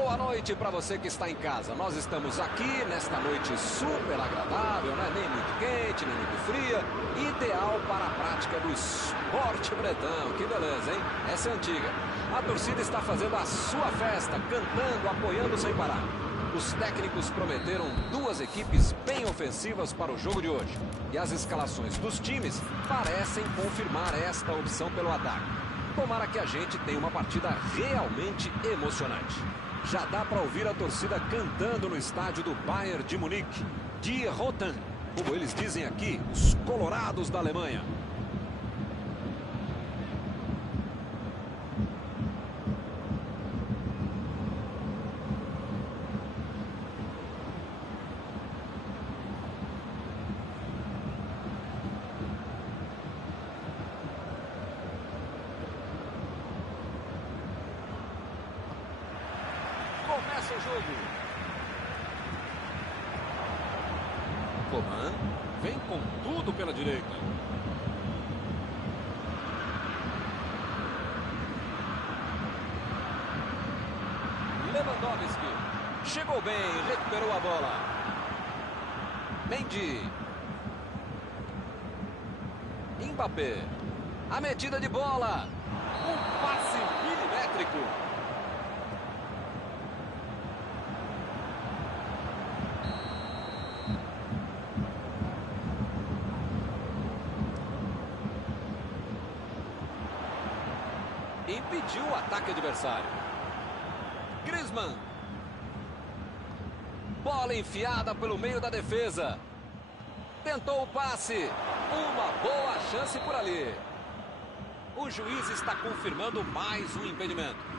Boa noite para você que está em casa. Nós estamos aqui nesta noite super agradável, né? Nem muito quente, nem muito fria. Ideal para a prática do esporte bretão. Que beleza, hein? Essa é antiga. A torcida está fazendo a sua festa, cantando, apoiando sem parar. Os técnicos prometeram duas equipes bem ofensivas para o jogo de hoje. E as escalações dos times parecem confirmar esta opção pelo ataque. Tomara que a gente tenha uma partida realmente emocionante. Já dá para ouvir a torcida cantando no estádio do Bayern de Munique. Die Roten, como eles dizem aqui, os colorados da Alemanha. Começa o jogo. Coman vem com tudo pela direita. Lewandowski chegou bem, recuperou a bola. Mendy. Mbappé. A metida de bola. Um passe milimétrico. Impediu o ataque adversário. Griezmann. Bola enfiada pelo meio da defesa. Tentou o passe. Uma boa chance por ali. O juiz está confirmando mais um impedimento.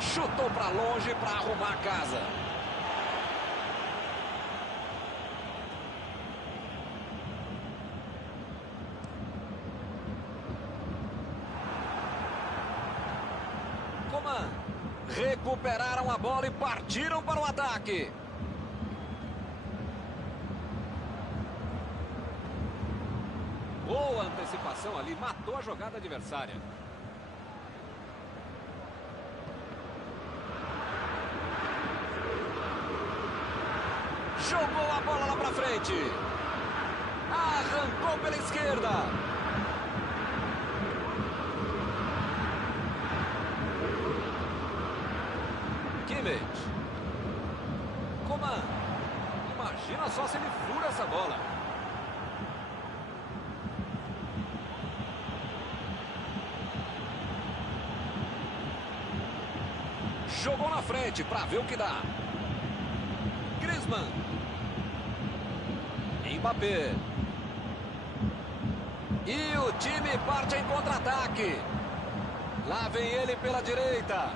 Chutou para longe para arrumar a casa. Coman. Recuperaram a bola e partiram para o ataque. Boa antecipação ali, matou a jogada adversária. Jogou a bola lá pra frente. Arrancou pela esquerda. Kimmich. Coman. Imagina só se ele fura essa bola. Jogou na frente pra ver o que dá. Griezmann. Mbappé. E o time parte em contra-ataque. Lá vem ele pela direita.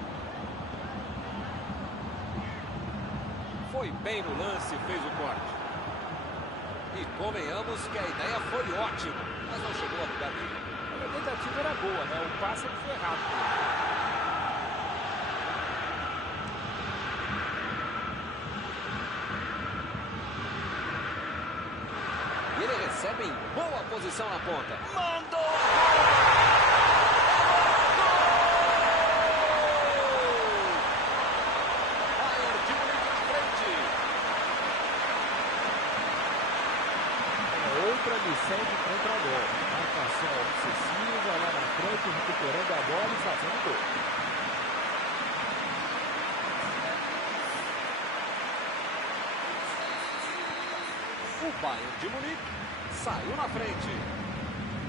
Foi bem no lance, fez o corte. E convenhamos que a ideia foi ótima, mas não chegou a lugar nenhum. A tentativa era boa, né? O passe foi rápido. Ele recebe em boa posição na ponta. Mandou! Bayern de Munique na frente. Outra missão de contra-gol. Marcação obsessiva lá na frente, recuperando a bola e fazendo gol. O Bayern de Munique saiu na frente.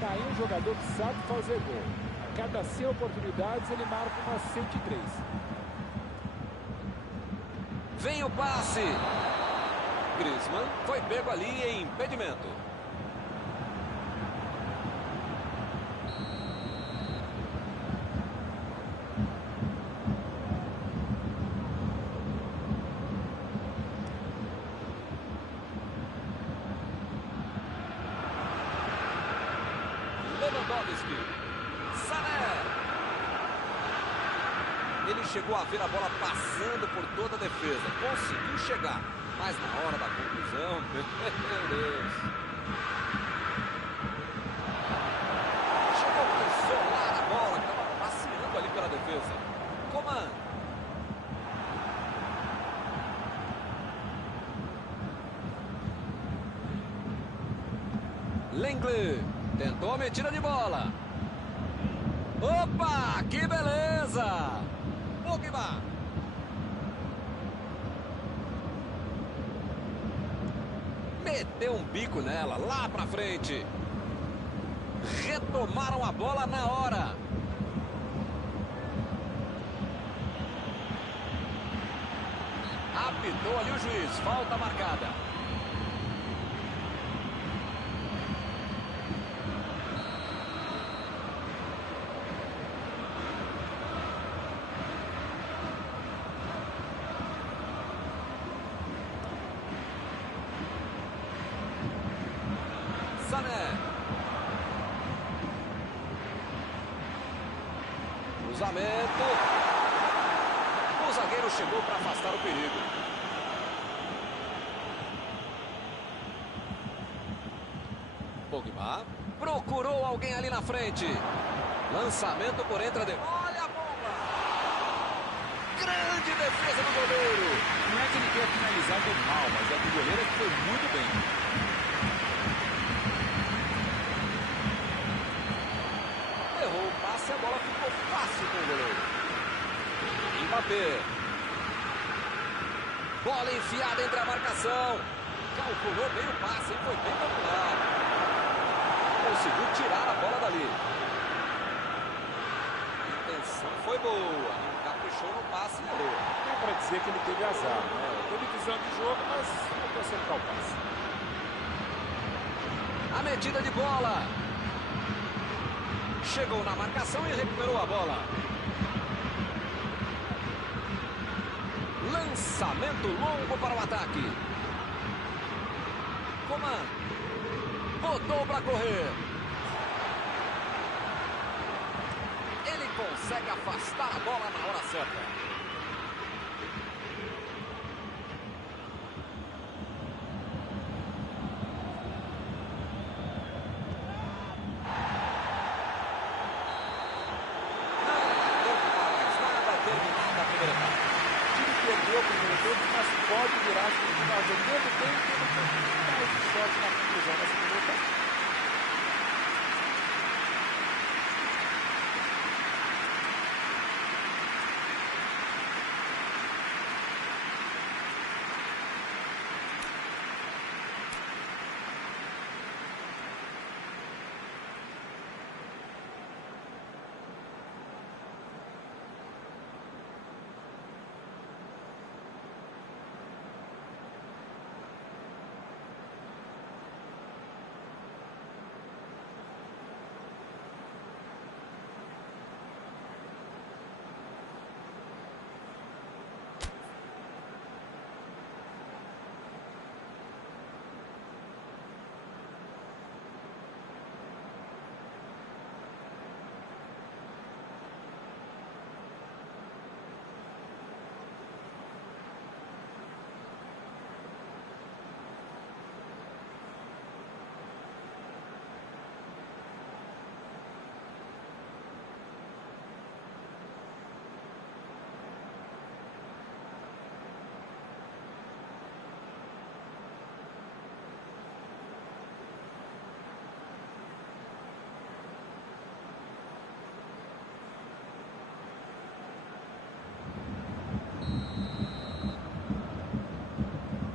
Tá aí um jogador que sabe fazer gol. A cada 100 oportunidades ele marca umas 103. Vem o passe. Griezmann foi pego ali em impedimento. Lewandowski. Sané. Ele chegou a ver a bola passando por toda a defesa. Conseguiu chegar. Mas na hora da conclusão, meu Deus. Chegou a isolar a bola, que estava passeando ali pela defesa. Coman. Lenglet. Tentou a metida de bola. Opa, que beleza! Pogba. Meteu um bico nela, lá pra frente. Retomaram a bola na hora. Apitou ali o juiz, falta marcada. Cruzamento. O zagueiro chegou para afastar o perigo. Pogba procurou alguém ali na frente. Lançamento por entre a defesa. Olha a bomba! Grande defesa do goleiro. Não é que ele tenha finalizado mal, mas a do goleiro é que foi muito bem. Errou o passe, a bola ficou fácil com o goleiro. Mbappé. Bola enfiada entre a marcação. Calculou bem o passe e foi bem calculado. Conseguiu tirar a bola dali. A intenção foi boa. Não caprichou no passe e errou. Não é para dizer que ele teve azar, né? Teve visão de jogo, mas não foi acertar o passe. A metida de bola. Chegou na marcação e recuperou a bola. Lançamento longo para o ataque. Coman. Botou para correr. Ele consegue afastar a bola na hora certa. Mas pode virar se ele final jogando bem e tendo um pouquinho mais de sorte na conclusão da segunda etapa.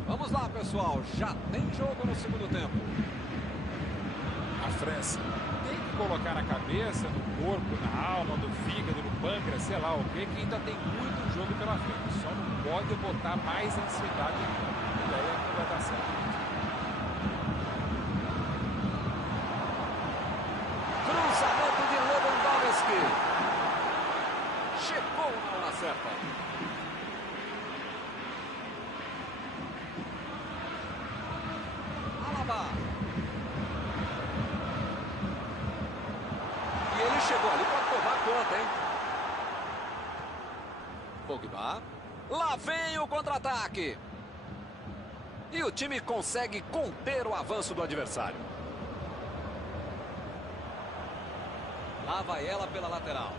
Vamos lá, pessoal. Já tem jogo no segundo tempo. A França tem que colocar na cabeça, no corpo, na alma, no fígado, no pâncreas, sei lá o que ainda tem muito jogo pela frente. Só não pode botar mais ansiedade em campo. E aí não vai dar certo. Cruzamento de Lewandowski. Chegou na hora certa. E ele chegou ali para tomar conta, hein? Pogba. Lá vem o contra-ataque. E o time consegue conter o avanço do adversário. Lá vai ela pela lateral.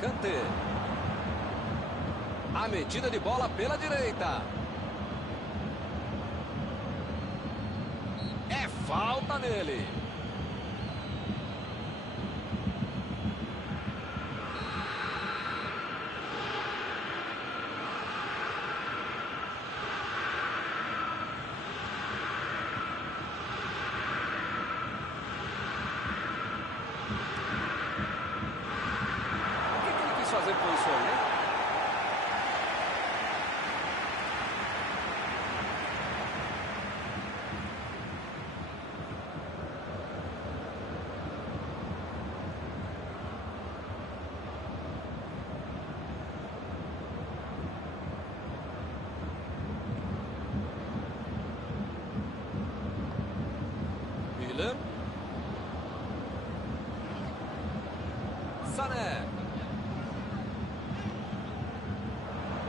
Kanté. A metida de bola pela direita. É falta nele. Fazer com isso aí, hein? Miller. Sané.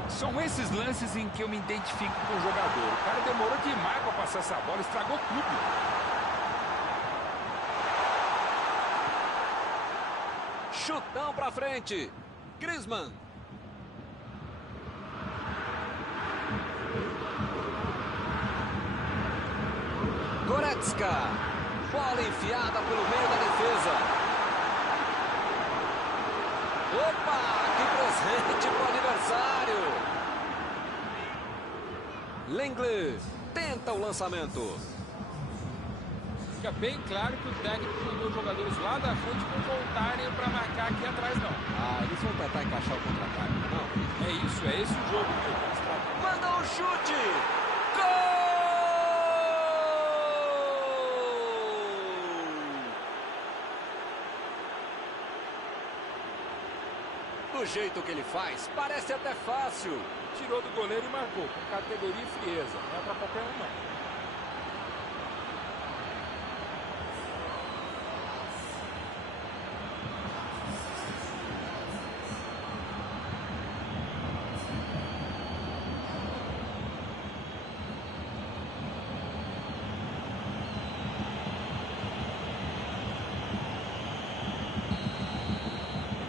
São esses lances em que eu me identifico com o jogador. O cara demorou demais para passar essa bola, estragou tudo. Chutão pra frente. Griezmann. Goretzka. Bola enfiada pelo meio da defesa. Opa, que presente pro adversário. Lenglet tenta o lançamento. Fica bem claro que o técnico mandou os jogadores lá da frente não voltarem para marcar aqui atrás, não. Ah, eles vão tentar encaixar o contra-ataque, não? É esse o jogo, viu? Manda um chute. Gol! Do jeito que ele faz, parece até fácil. Tirou do goleiro e marcou, com categoria e frieza. Não é para qualquer um, não.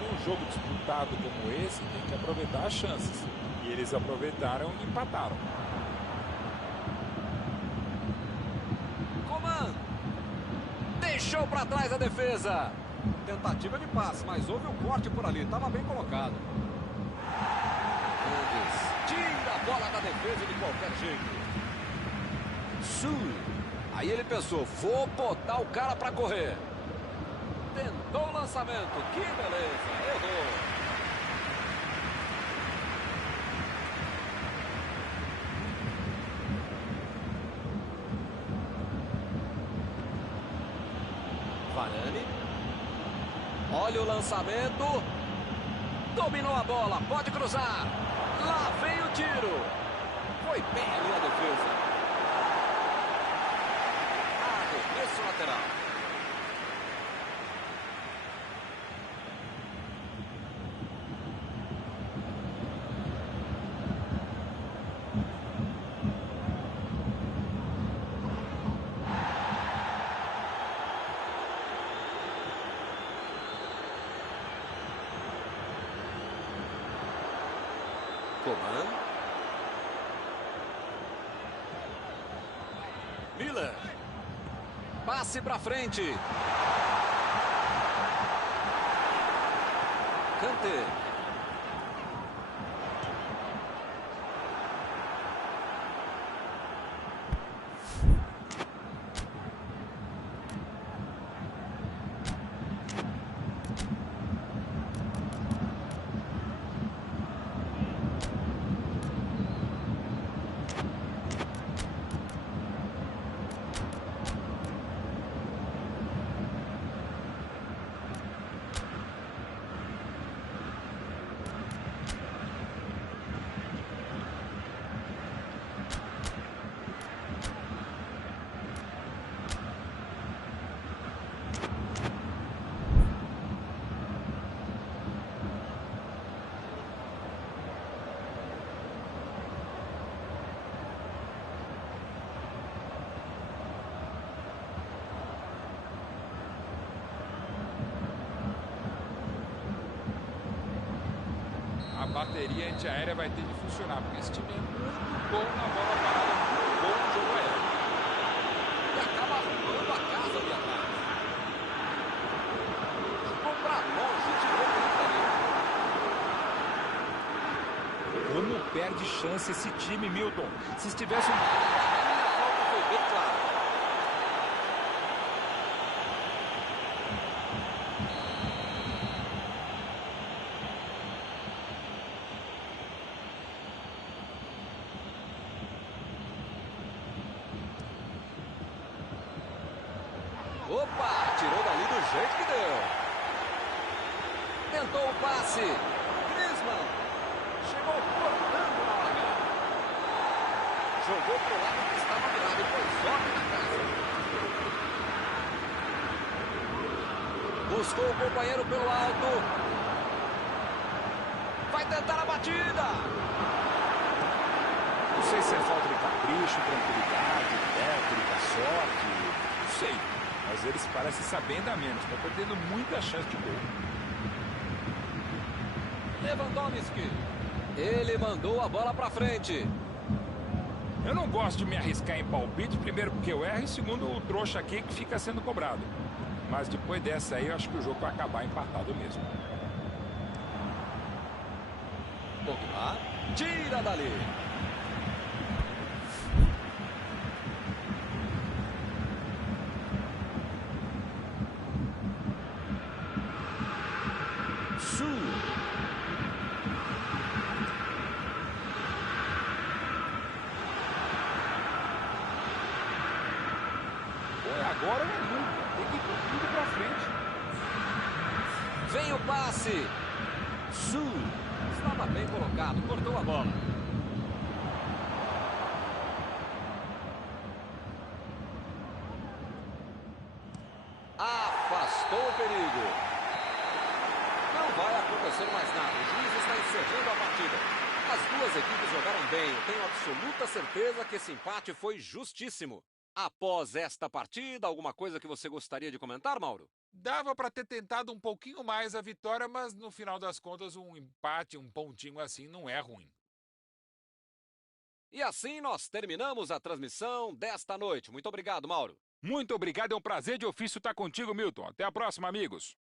Num jogo disputado como esse, tem que aproveitar as chances. E eles aproveitaram e empataram. Coman deixou para trás a defesa. Tentativa de passe, mas houve um corte por ali. Estava bem colocado. Mendes tira a bola da defesa de qualquer jeito. Aí ele pensou, vou botar o cara para correr. Tentou o lançamento. Que beleza. Errou. Varane. Olha o lançamento. Dominou a bola. Pode cruzar. Lá vem o tiro. Foi bem ali a defesa. Arremesso lateral. Coman. Miller. Passe para frente. Kanté. bateria antiaérea vai ter de funcionar, porque esse time é muito bom na bola parada, muito bom no jogo aéreo. E acaba arrumando a casa ali atrás. Ficou pra longe, tirou muito ali. Como perde chance esse time, Milton? Se estivesse A falta foi bem clara. Opa, tirou dali do jeito que deu. Tentou o passe. Griezmann chegou cortando na hora. Jogou pro lado que estava virado e foi sorte na casa. Buscou o companheiro pelo alto. Vai tentar a batida. Não sei se é falta de capricho, tranquilidade, técnica, sorte, não sei. Mas eles parecem saber ainda menos. Estão perdendo muita chance de gol. Lewandowski. Ele mandou a bola pra frente. Eu não gosto de me arriscar em palpite, primeiro porque eu erro e segundo o trouxa aqui que fica sendo cobrado. Mas depois dessa aí eu acho que o jogo vai acabar empatado mesmo. Pogba tira dali. Agora ou nunca. Tem que ir com tudo pra frente. Vem o passe. Estava bem colocado, cortou a bola. Afastou o perigo. Não vai acontecer mais nada. O juiz está encerrando a partida. As duas equipes jogaram bem. Eu tenho absoluta certeza que esse empate foi justíssimo. Após esta partida, alguma coisa que você gostaria de comentar, Mauro? Dava para ter tentado um pouquinho mais a vitória, mas no final das contas um empate, um pontinho assim não é ruim. E assim nós terminamos a transmissão desta noite. Muito obrigado, Mauro. Muito obrigado, é um prazer de ofício estar contigo, Milton. Até a próxima, amigos.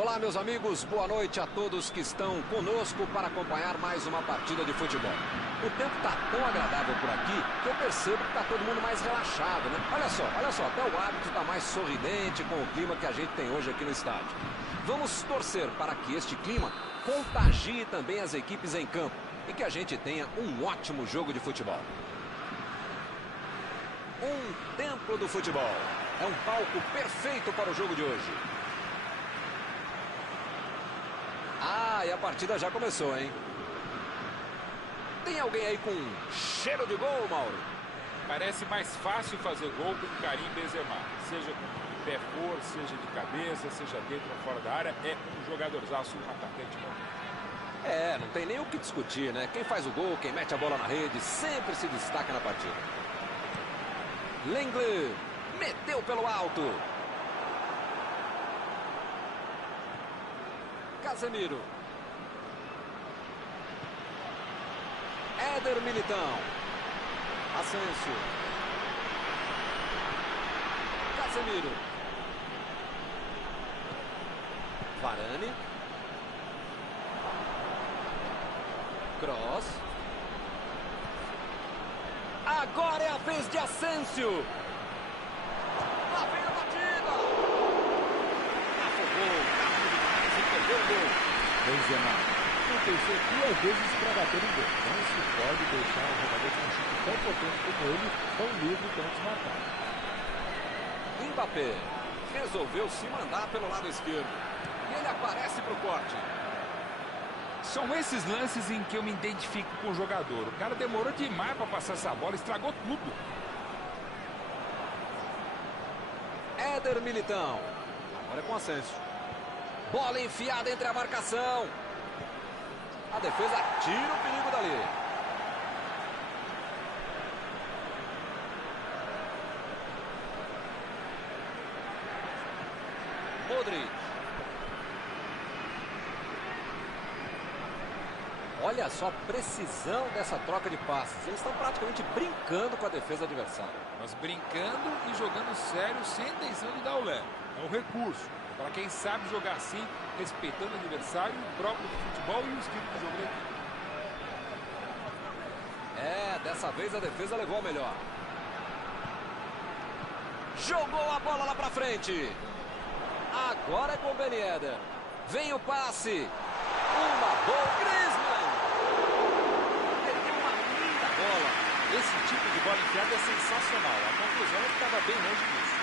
Olá, meus amigos, boa noite a todos que estão conosco para acompanhar mais uma partida de futebol. O tempo está tão agradável por aqui que eu percebo que está todo mundo mais relaxado, né? Olha só, até o árbitro está mais sorridente com o clima que a gente tem hoje aqui no estádio. Vamos torcer para que este clima contagie também as equipes em campo e que a gente tenha um ótimo jogo de futebol. Um templo do futebol. É um palco perfeito para o jogo de hoje. Ah, e a partida já começou, hein? Tem alguém aí com cheiro de gol, Mauro? Parece mais fácil fazer gol com Karim Benzema. Seja com pé fora, seja de cabeça, seja dentro ou fora da área. É um jogadorzaço, um atacante bom. Não tem nem o que discutir, né? Quem faz o gol, quem mete a bola na rede, sempre se destaca na partida. Lenglet meteu pelo alto. Casemiro. Éder Militão. Asensio. Casemiro. Varane. Kroos. Agora é a vez de Asensio. Lá vem a batida. Afogou, rápido demais e perdeu o gol. Benzema pensou 2 vezes para bater um gol. Não se pode deixar um jogador com um chute tão potente como ele tão livre tão desmarcado. Mbappé resolveu se mandar pelo lado esquerdo. E ele aparece para o corte. São esses lances em que eu me identifico com o jogador. O cara demorou demais para passar essa bola, estragou tudo. Éder Militão. Agora é com Asensio. Bola enfiada entre a marcação. A defesa tira o perigo dali. Modric. Olha só a precisão dessa troca de passes. Eles estão praticamente brincando com a defesa adversária. Mas brincando e jogando sério, sem intenção de dar o lé. É um recurso para quem sabe jogar assim, respeitando o adversário, o próprio futebol e o estilo de jogo da equipe. Dessa vez a defesa levou a melhor. Jogou a bola lá pra frente. Agora é com o Ben Yedder. Vem o passe. Uma boa, Griezmann. Perdeu uma linda bola. Esse tipo de bola enfiada é sensacional. A conclusão é que estava bem longe disso.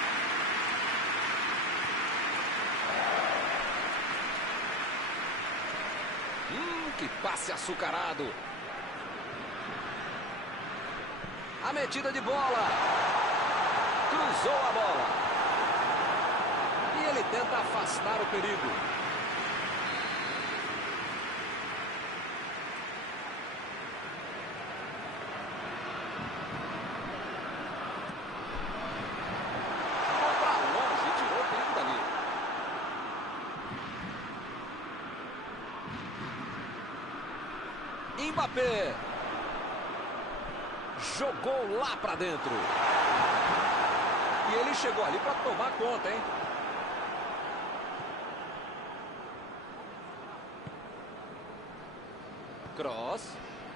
Que passe açucarado. A metida de bola. Cruzou a bola. E ele tenta afastar o perigo. Ficou pra longe e tirou o perigo dali. Mbappé jogou lá pra dentro. E ele chegou ali pra tomar conta, hein?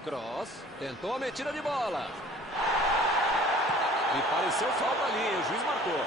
Kroos tentou a metida de bola. E pareceu falta ali, o juiz marcou.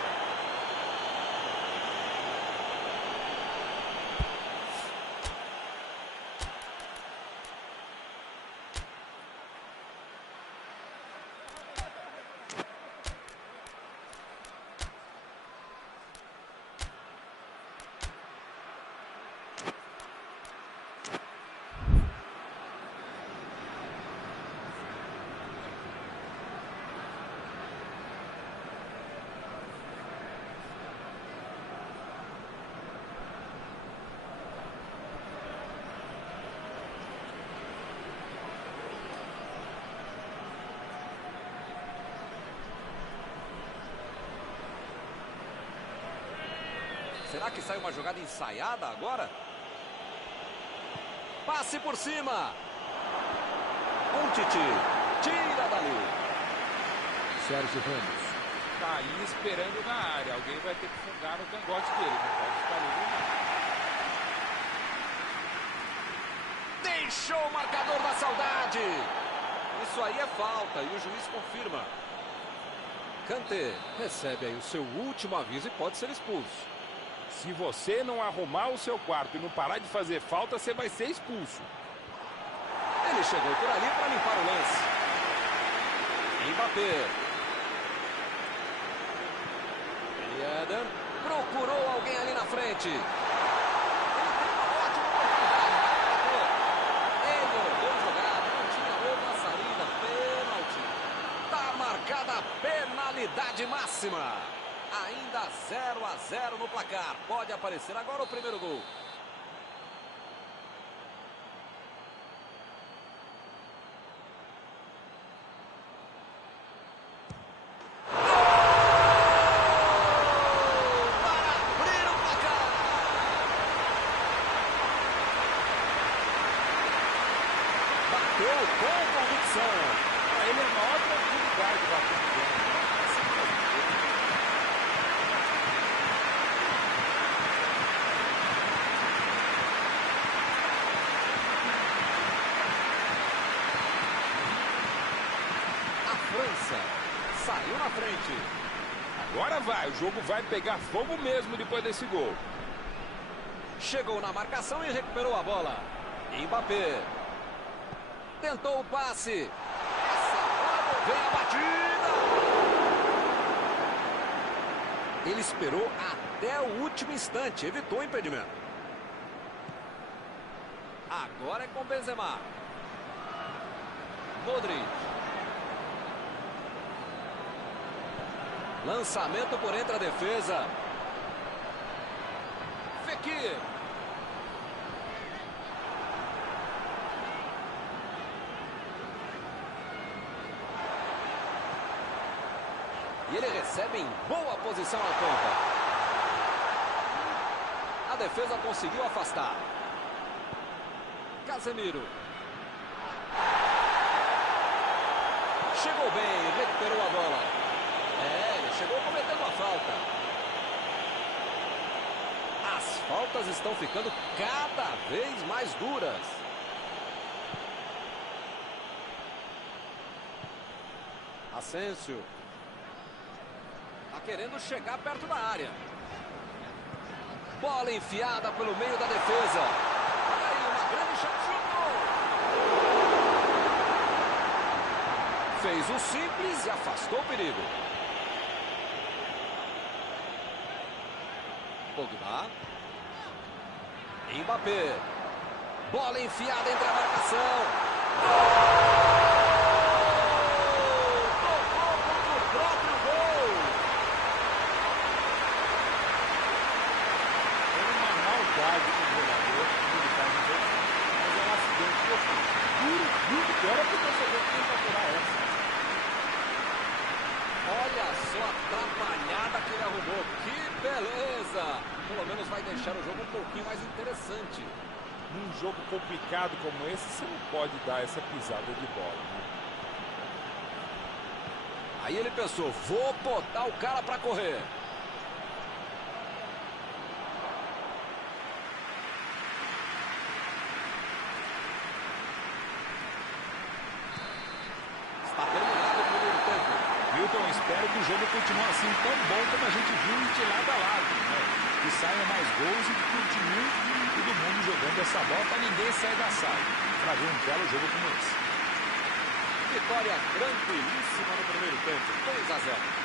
Será que sai uma jogada ensaiada agora? Passe por cima. Titi tira dali. Sérgio Ramos. Tá aí esperando na área. Alguém vai ter que fungar no cangote dele. Não pode ficar ali, não. Baixou o marcador da saudade. Isso aí é falta e o juiz confirma. Kanté recebe aí o seu último aviso e pode ser expulso. Se você não arrumar o seu quarto e não parar de fazer falta, você vai ser expulso. Ele chegou por ali para limpar o lance. Mbappé. Eden procurou alguém ali na frente. Ele tem uma ótima oportunidade para bater. Ele olhou jogado, não tinha outra saída. Pênalti. Tá marcada a penalidade máxima. Ainda 0-0 no placar. Pode aparecer agora o primeiro gol. Com convicção. Para ele é a maior tranquilidade de bater no gol. A França saiu na frente. Agora vai, o jogo vai pegar fogo mesmo depois desse gol. Chegou na marcação e recuperou a bola. Mbappé. Tentou o passe. Essa bola vem a batida. Ele esperou até o último instante. Evitou o impedimento. Agora é com Benzema. Modric. Lançamento por entre a defesa. Fekir. E ele recebe em boa posição na ponta. A defesa conseguiu afastar. Casemiro. Chegou bem, recuperou a bola. Ele chegou cometendo a falta. As faltas estão ficando cada vez mais duras. Asensio. Tá querendo chegar perto da área. Bola enfiada pelo meio da defesa. Aí uma grande chance. Fez o simples e afastou o perigo. Pogba. Mbappé. Bola enfiada entre a marcação. Olha só a atrapalhada que ele arrumou. Que beleza! Pelo menos vai deixar o jogo um pouquinho mais interessante. Num jogo complicado como esse, você não pode dar essa pisada de bola, né? Aí ele pensou, vou botar o cara para correr. Está terminado o primeiro tempo. Milton, espero que o jogo continue assim tão bom como a gente viu de lado a lado, né? Que saiam mais gols e que continue todo mundo jogando essa bola para ninguém sair da sala. Para ver um belo jogo como esse. Vitória tranquilíssima no primeiro tempo, 2-0.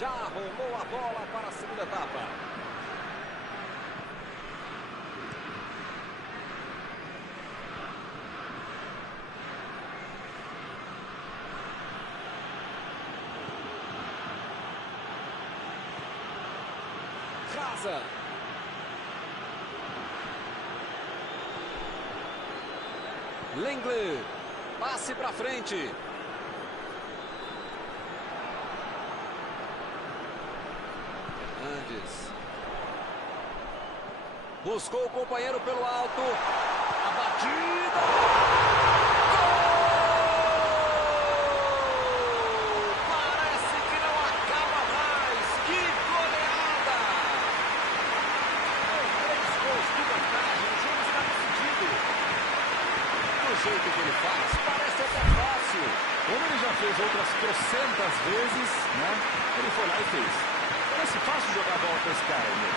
Já rolou a bola para a segunda etapa. Casa. Lenglet. Passe para frente. Hernandes. Buscou o companheiro pelo alto. A batida. Gol! Parece que não acaba mais. Que goleada! Com 3 gols de vantagem, o jogo está decidido. Do jeito que ele faz, parece até fácil. Como ele já fez outras trocentas vezes, né? Ele foi lá e fez. Parece fácil jogar bola com esse cara, né?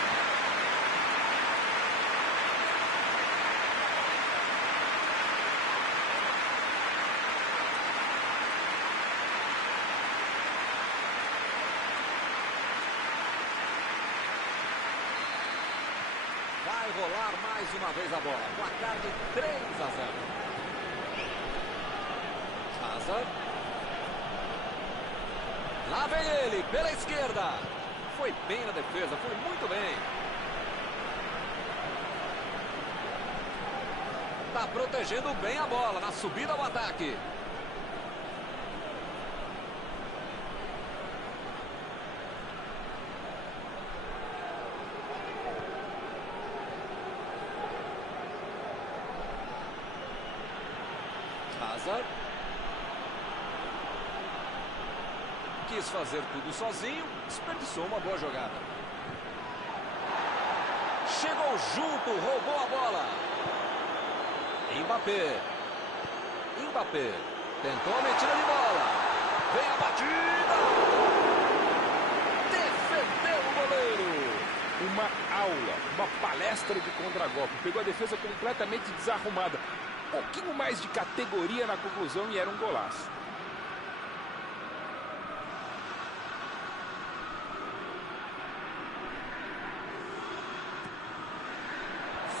Vai rolar mais uma vez a bola. Placar de 3-0. Casa. Lá vem ele, pela esquerda. Foi bem na defesa, foi muito bem. Tá protegendo bem a bola na subida ao ataque. Casa. Quis fazer tudo sozinho, desperdiçou uma boa jogada. Chegou junto, roubou a bola. Mbappé. Mbappé. Tentou a metida de bola. Vem a batida. Defendeu o goleiro. Uma aula, uma palestra de contragolpe. Pegou a defesa completamente desarrumada. Um pouquinho mais de categoria na conclusão e era um golaço.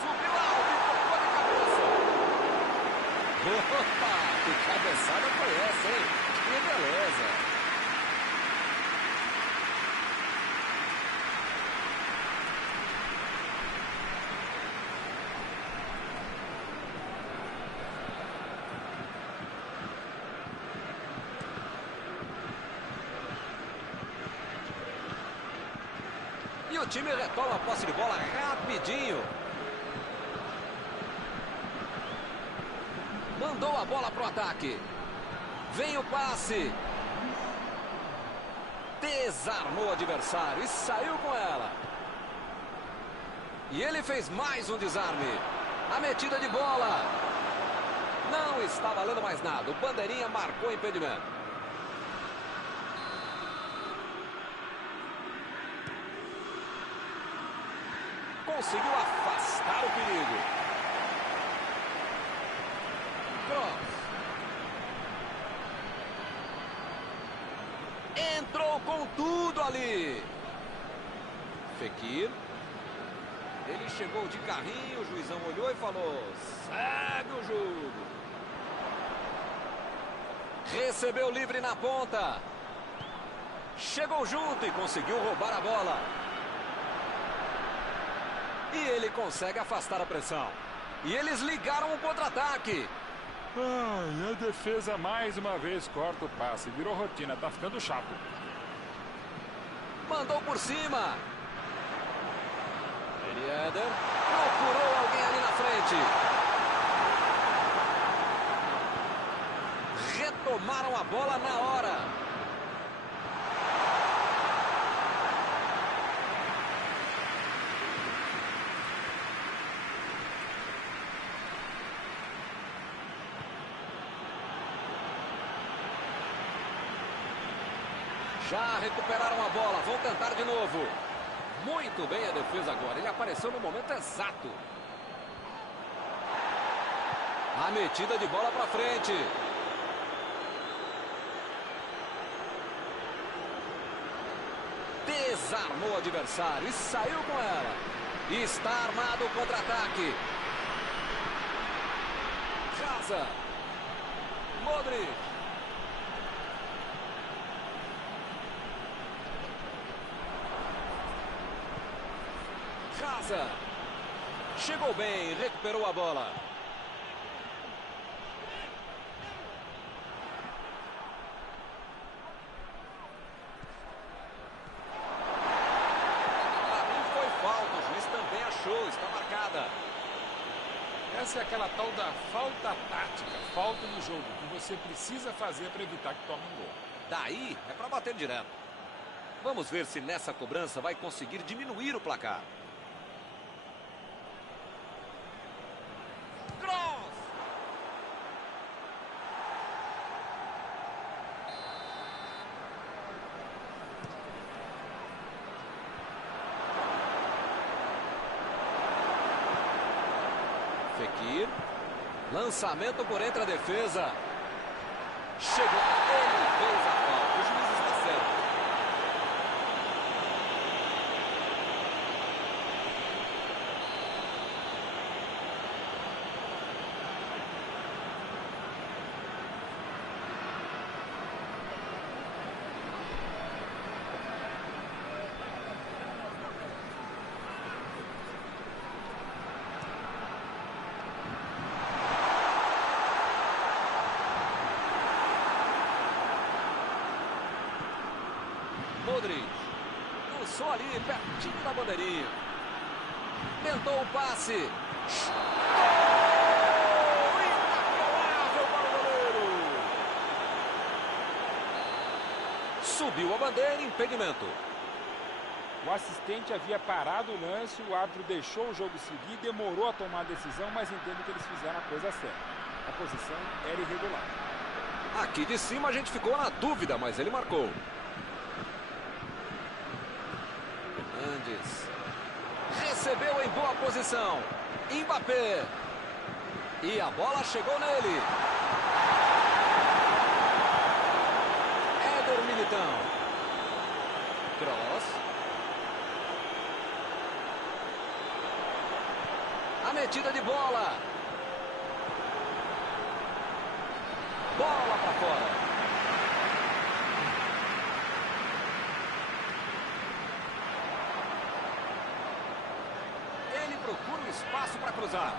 Subiu alto e tocou de cabeça. Opa, que cabeçada foi essa, hein? Que beleza. E o time retoma a posse de bola rapidinho. Mandou a bola pro ataque. Vem o passe. Desarmou o adversário e saiu com ela. E ele fez mais um desarme. A metida de bola. Não está valendo mais nada. O bandeirinha marcou impedimento. Conseguiu afastar o perigo. Cross. Entrou com tudo ali. Fekir. Ele chegou de carrinho, o juizão olhou e falou: segue o jogo. Recebeu livre na ponta. Chegou junto e conseguiu roubar a bola. E ele consegue afastar a pressão. E eles ligaram o contra-ataque. A defesa mais uma vez corta o passe. Virou rotina, tá ficando chato. Mandou por cima. Éder procurou alguém ali na frente. Retomaram a bola na hora. Já recuperaram a bola, vão tentar de novo. Muito bem a defesa agora, ele apareceu no momento exato. A metida de bola para frente. Desarmou o adversário e saiu com ela. Está armado o contra-ataque. Casa. Modric. Casa. Chegou bem, recuperou a bola. Está marcada. Essa é aquela tal da falta tática, falta no jogo, que você precisa fazer para evitar que tome um gol. Daí é para bater direto. Vamos ver se nessa cobrança vai conseguir diminuir o placar. Cross! Fekir, lançamento por entre a defesa. Chegou, ele fez a falta, o juiz está certo. Modric lançou ali pertinho da bandeirinha. Tentou o passe. Gol! Inacreditável para o goleiro. Subiu a bandeira, impedimento. O assistente havia parado o lance, o árbitro deixou o jogo seguir, demorou a tomar a decisão, mas entendo que eles fizeram a coisa certa. A posição era irregular. Aqui de cima a gente ficou na dúvida, mas ele marcou. Fernandes recebeu em boa posição. Mbappé. E a bola chegou nele. Éder Militão. Cross. A metida de bola. Bola para fora. Procura um espaço para cruzar.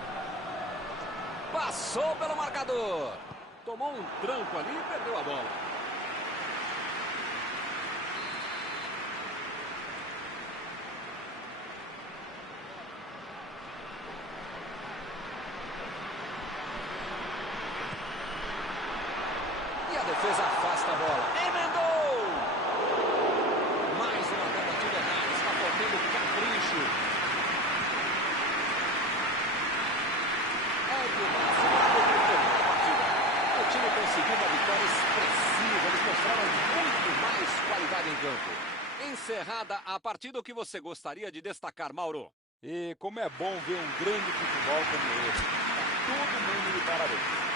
Passou pelo marcador. Tomou um tranco ali e perdeu a bola. E a defesa afasta a bola. Emendou! Mais uma tentativa errada. Está faltando capricho. O time conseguiu uma vitória expressiva. Eles mostraram muito mais qualidade em campo. Encerrada a partida, o que você gostaria de destacar, Mauro? E como é bom ver um grande futebol como esse. Todo mundo de parabéns.